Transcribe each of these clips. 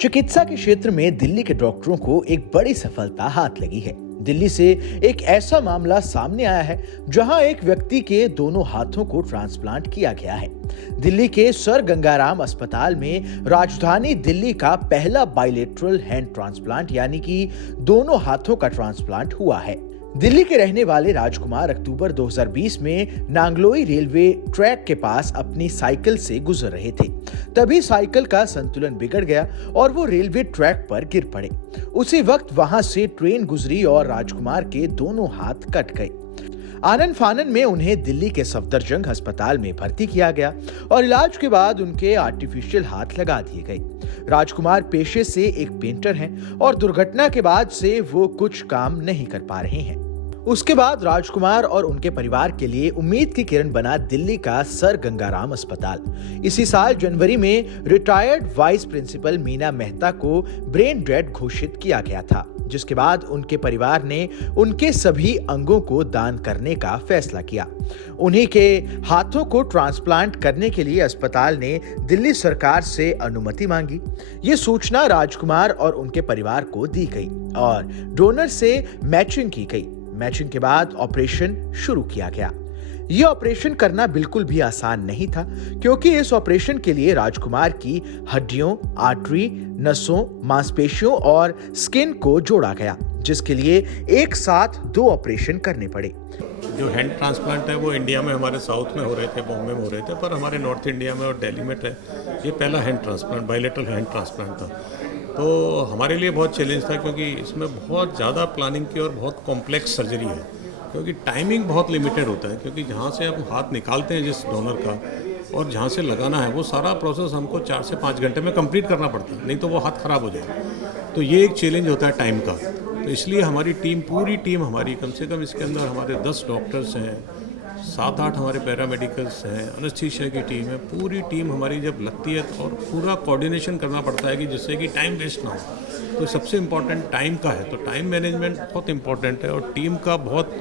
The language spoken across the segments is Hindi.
चिकित्सा के क्षेत्र में दिल्ली के डॉक्टरों को एक बड़ी सफलता हाथ लगी है। दिल्ली से एक ऐसा मामला सामने आया है जहां एक व्यक्ति के दोनों हाथों को ट्रांसप्लांट किया गया है। दिल्ली के सर गंगाराम अस्पताल में राजधानी दिल्ली का पहला बाइलेटरल हैंड ट्रांसप्लांट यानी कि दोनों हाथों का ट्रांसप्लांट हुआ है। दिल्ली के रहने वाले राजकुमार अक्टूबर 2020 में नांगलोई रेलवे ट्रैक के पास अपनी साइकिल से गुजर रहे थे। तभी साइकिल का संतुलन बिगड़ गया और वो रेलवे ट्रैक पर गिर पड़े। उसी वक्त वहां से ट्रेन गुजरी और राजकुमार के दोनों हाथ कट गए। आनन फानन में उन्हें दिल्ली के सफदरजंग अस्पताल में भर्ती किया गया और इलाज के बाद उनके आर्टिफिशियल हाथ लगा दिए गए। राजकुमार पेशे से एक पेंटर हैं और दुर्घटना के बाद से वो कुछ काम नहीं कर पा रहे हैं। उसके बाद राजकुमार और उनके परिवार के लिए उम्मीद की किरण बना दिल्ली का सर गंगाराम अस्पताल। इसी साल जनवरी में retired vice principal Meena Mehta को ब्रेन डेड घोषित किया गया था, जिसके बाद उनके परिवार ने उनके सभी अंगों को दान करने का फैसला किया। उन्हीं के हाथों को ट्रांसप्लांट करने के लिए अस्पताल ने दिल्ली सरकार से अनुमति मांगी। ये सूचना राजकुमार और उनके परिवार को दी गई और डोनर से मैचिंग की गई। मैचिंग के बाद ऑपरेशन शुरू किया गया। यह ऑपरेशन करना बिल्कुल भी आसान नहीं था, क्योंकि इस ऑपरेशन के लिए राजकुमार की हड्डियों, आर्टरी, नसों, मांसपेशियों और स्किन को जोड़ा गया, जिसके लिए एक साथ 2 ऑपरेशन करने पड़े। जो हैंड ट्रांसप्लांट है वो इंडिया में हमारे साउथ में हो रहे थे, बॉम्बे में हो रहे थे, पर हमारे नॉर्थ इंडिया में और दिल्ली में ये पहला hand transplant, bilateral hand transplant था। तो हमारे लिए बहुत चैलेंज था, क्योंकि इसमें बहुत ज़्यादा प्लानिंग की और बहुत कॉम्प्लेक्स सर्जरी है, क्योंकि टाइमिंग बहुत लिमिटेड होता है। क्योंकि जहाँ से हम हाथ निकालते हैं जिस डोनर का और जहाँ से लगाना है वो सारा प्रोसेस हमको 4 से 5 घंटे में कंप्लीट करना पड़ता है, नहीं तो वो हाथ ख़राब हो जाएगा। तो ये एक चैलेंज होता है टाइम का। तो इसलिए हमारी टीम, पूरी टीम हमारी, कम से कम इसके अंदर हमारे 10 डॉक्टर्स हैं, 7-8 हमारे पैरामेडिकल्स हैं, एनेस्थीसिया की टीम है। पूरी टीम हमारी जब लगती है और पूरा कोऑर्डिनेशन करना पड़ता है कि जिससे कि टाइम वेस्ट ना हो। तो सबसे इम्पोर्टेंट टाइम का है, तो टाइम मैनेजमेंट बहुत इम्पोर्टेंट है और टीम का बहुत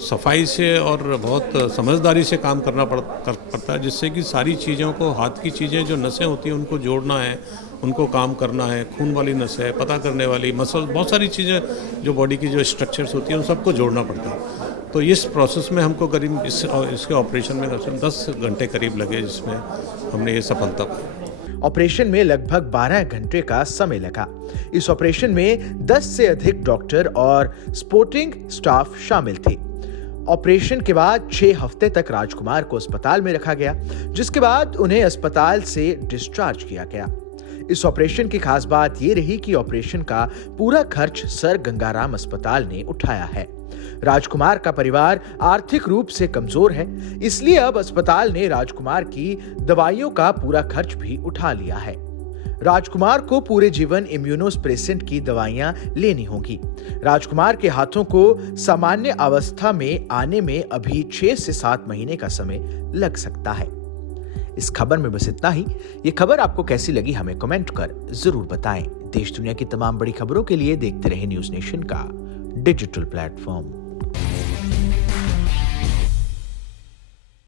सफाई से और बहुत समझदारी से काम करना पड़ता है, जिससे कि सारी चीज़ों को, हाथ की चीज़ें जो नसें होती हैं उनको जोड़ना है, उनको काम करना है, खून वाली नसें, पता करने वाली मसल, बहुत सारी चीज़ें जो बॉडी की जो स्ट्रक्चर्स होती हैं उन सबको जोड़ना पड़ता है। तो इस प्रोसेस में हमको करीब इसके ऑपरेशन में 10 घंटे करीब लगे, जिसमें हमने ये सफलता पाई। ऑपरेशन में लगभग 12 घंटे का समय लगा। इस ऑपरेशन में 10 से अधिक डॉक्टर और सपोर्टिंग स्टाफ शामिल थे। ऑपरेशन के बाद 6 हफ्ते तक राजकुमार को अस्पताल में रखा गया, जिसके बाद उन्हें अस्पताल से डिस्चार्ज किया गया। इस ऑपरेशन की खास बात यह रही कि ऑपरेशन का पूरा खर्च सर गंगाराम अस्पताल ने उठाया है। राजकुमार का परिवार आर्थिक रूप से कमजोर है, इसलिए अब अस्पताल ने राजकुमार की दवाइयों का पूरा खर्च भी उठा लिया है। राजकुमार को पूरे जीवन इम्यूनोस्प्रेसेंट की दवाइयां लेनी होगी। राजकुमार के हाथों को सामान्य अवस्था में आने में अभी 6 से 7 महीने का समय लग सकता है। इस खबर में बस इतना ही। ये खबर आपको कैसी लगी हमें कमेंट कर जरूर बताएं। देश दुनिया की तमाम बड़ी खबरों के लिए देखते रहे न्यूज़ नेशन का डिजिटल प्लेटफॉर्म।